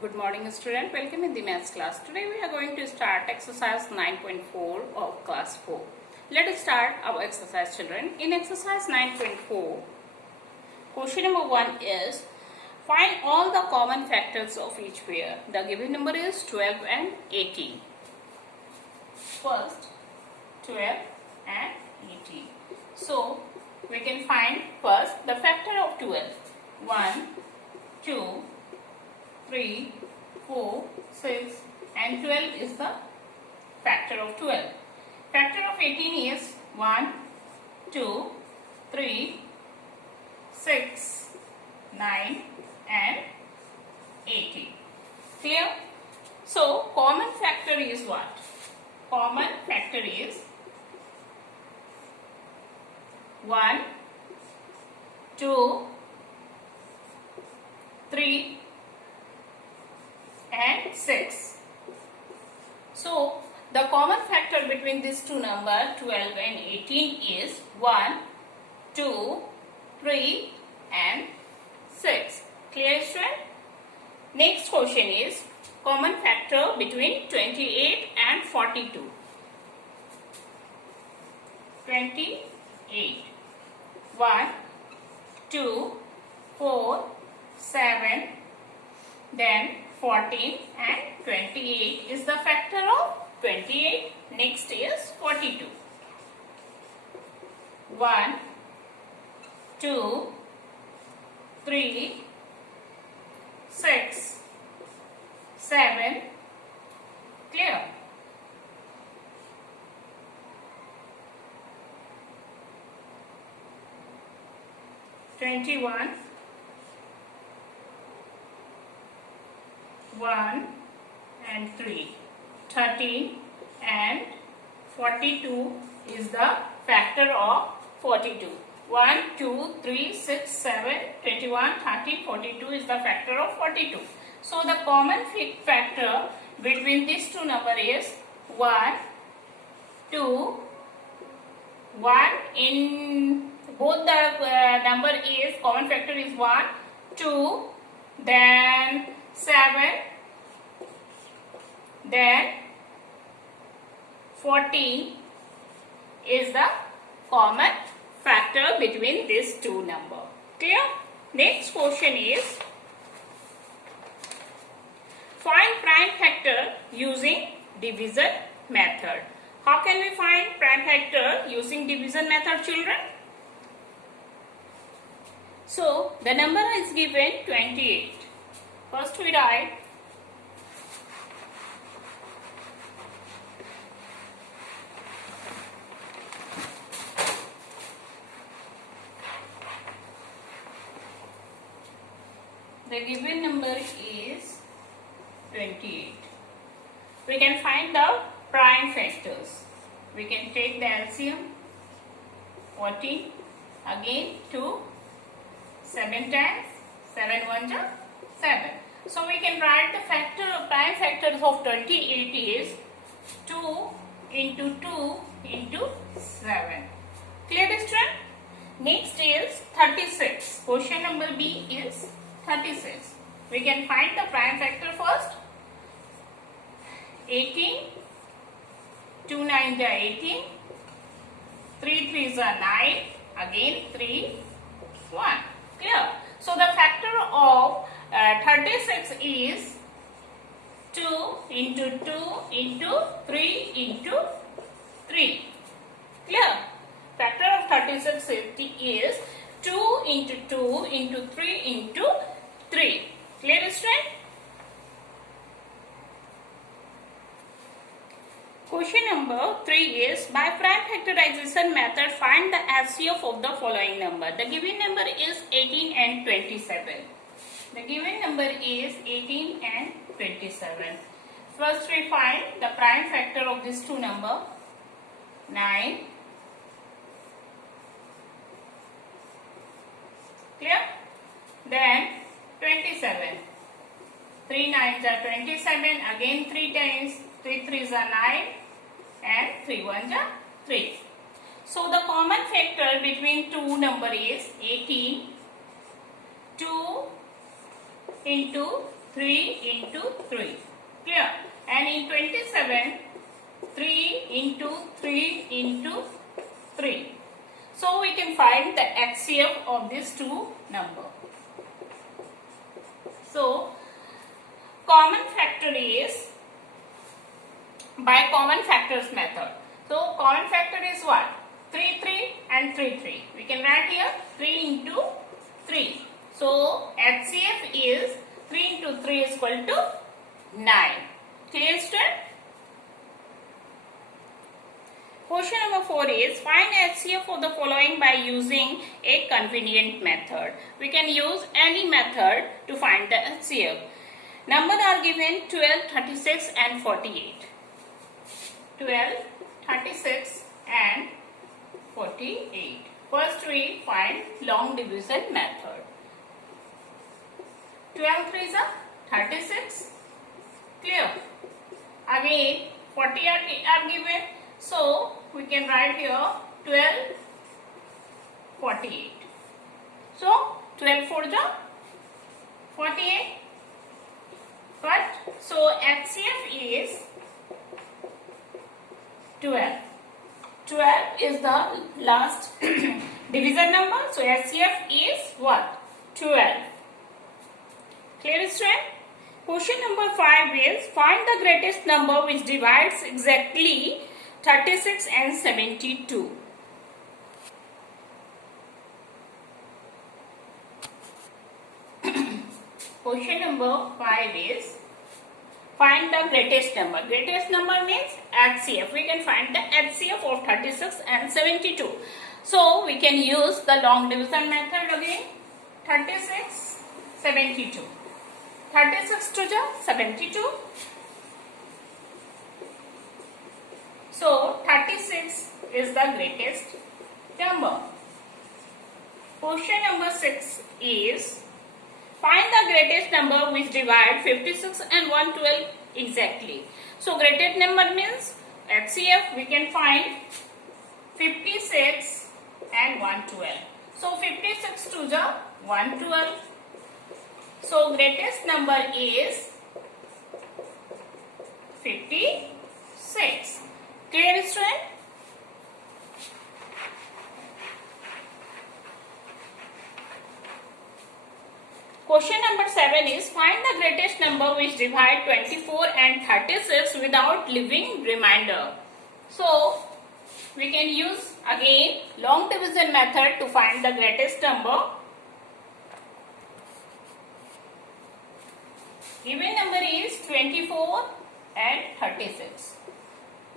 Good morning student, welcome in the maths class. Today we are going to start exercise 9.4 of class 4. Let us start our exercise children. In exercise 9.4, question number 1 is find all the common factors of each pair. The given number is 12 and 18. First 12 and 18. So we can find first the factor of 12. 1, 2, 3, 4, 6 and 12 is the factor of 12. Factor of 18 is 1, 2, 3, 6, 9 and 18. Clear? So, common factor is what? Common factor is 1, 2, 3 and 6. So, the common factor between these two numbers 12 and 18 is 1, 2, 3 and 6. Clear student? Next question is common factor between 28 and 42. 28. 1, 2, 4, 7, then 14 and 28 is the factor of 28. Next is 42. 1, 2, 3, 6, 7. Clear? (21) 1 and 3, 13 and 42 is the factor of 42. 1, 2, 3, 6, 7, 21, 30, 42 is the factor of 42. So, the common factor between these two numbers is 1, 2, 1 in both the number is common factor is 1, 2, then 7, then 14 is the common factor between these two numbers. Clear? Next question is find prime factor using division method. How can we find prime factor using division method, children? So, the number is given 28. First we write the given number is 28. We can find the prime factors. We can take the LCM 14 again 2 7 times 7 1 7. So we can write the prime factors of 28 is 2 into 2 into 7. Clear this trend? Next is 36. Question number B is 36. We can find the prime factor first. 18, 2 9s are 18, 3 3s are 9, again 3, 1. Clear? So the factor of 36 is 2 into 2 into 3 into 3. Clear? Factor of 36 is 2 into 2 into 3 into 3. Clear student? Question number 3 is by prime factorization method find the LCM of the following number. The given number is 18 and 27. The given number is 18 and 27. First we find the prime factor of these two numbers 9. Clear? Then 27. 3 9s are 27. Again 3 times 3 3s are 9 and 3 1s are 3. So the common factor between two number is 18. 2 into 3 into 3. Clear? And in 27, 3 into 3 into 3. So we can find the HCF of these two numbers. So common factor is by common factors method. So common factor is what? 3, 3 and 3, 3. We can write here 3 into 3. So HCF is 3 into 3 is equal to 9. Clear, student? Question number 4 is find HCF of the following by using a convenient method. We can use any method to find the HCF. Numbers are given 12, 36 and 48. 12, 36 and 48. First we find long division method. 12 3s are 36. Clear? Again 40 are given. So we can write here 12, 48. So 12 4 the 48. But so HCF is 12. 12 is the last division number. So HCF is what? 12. Clear, student? Question number 5 is find the greatest number which divides exactly 36 and 72. Question number 5 is find the greatest number. Greatest number means HCF. We can find the HCF of 36 and 72. So we can use the long division method again. 36, 72. 36 to the 72. So 36 is the greatest number. Question number 6 is find the greatest number which divide 56 and 112 exactly. So greatest number means HCF. We can find 56 and 112. So 56 to the 112. So greatest number is 56. Clear, student? Question number 7 is find the greatest number which divide 24 and 36 without leaving remainder. So we can use again long division method to find the greatest number. Given number is 24 and 36.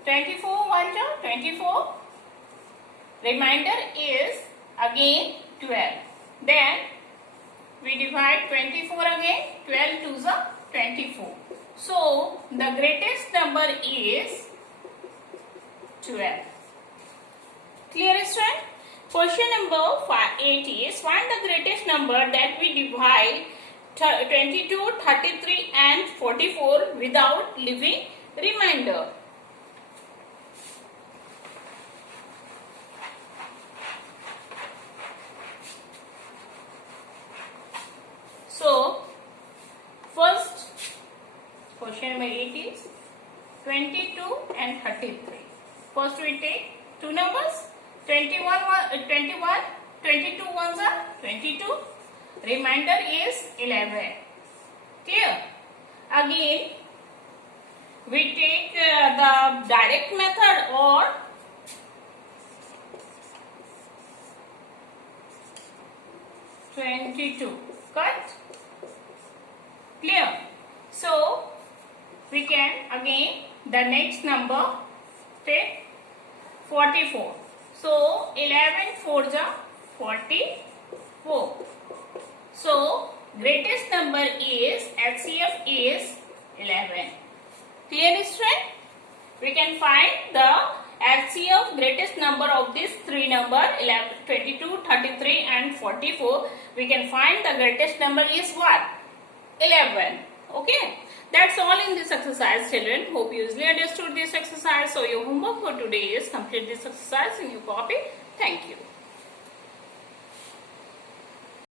24 1 24. Remainder is again 12. Then we divide 24 again. 12 to the 24. So the greatest number is 12. Clear, student? Question number 8 is find the greatest number that we divide 22, 33 and 44 without leaving remainder. So first question number 8 is 22 and 33. First we take two numbers 21, 22 ones are 22. Remainder is 11. Clear? Again, we take the direct method or (22). Cut? Clear? So, we can again the next number take 44. So, 11 4 ja 44. So, greatest number is HCF is 11. Clear, student? We can find the HCF greatest number of these three number 11, 22, 33 and 44. We can find the greatest number is what? 11. Okay. That's all in this exercise, children. Hope you easily understood this exercise. So, your homework for today is complete this exercise in your copy. Thank you.